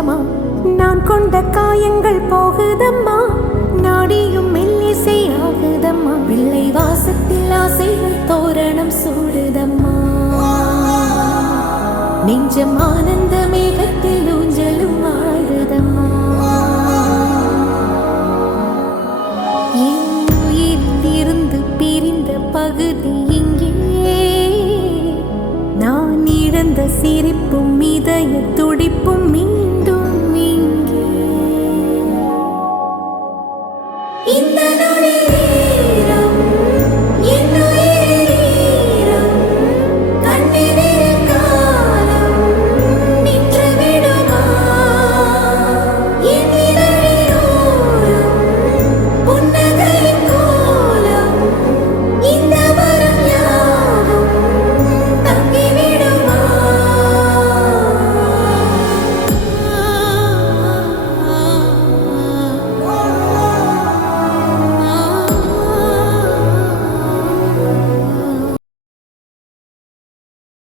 நெஞ்சமா நான் கொண்ட காயங்கள் போகுதம்மா நாடியும் மெல்லிசை ஆகுதம்மா பிள்ளை வாசத்தில் ஆசைகள் தோரணம் சூடுதம்மா நெஞ்சம் ஆனந்த மேகத்தில் ஊஞ்சலும் ஆடுதம்மா என் உயிரிலிருந்து பிரிந்த பகுதி இங்கே நான் இழந்த சிரிப்பும் இதய துடிப்பும் மீண்டும் இங்கே இந்த நொடியில்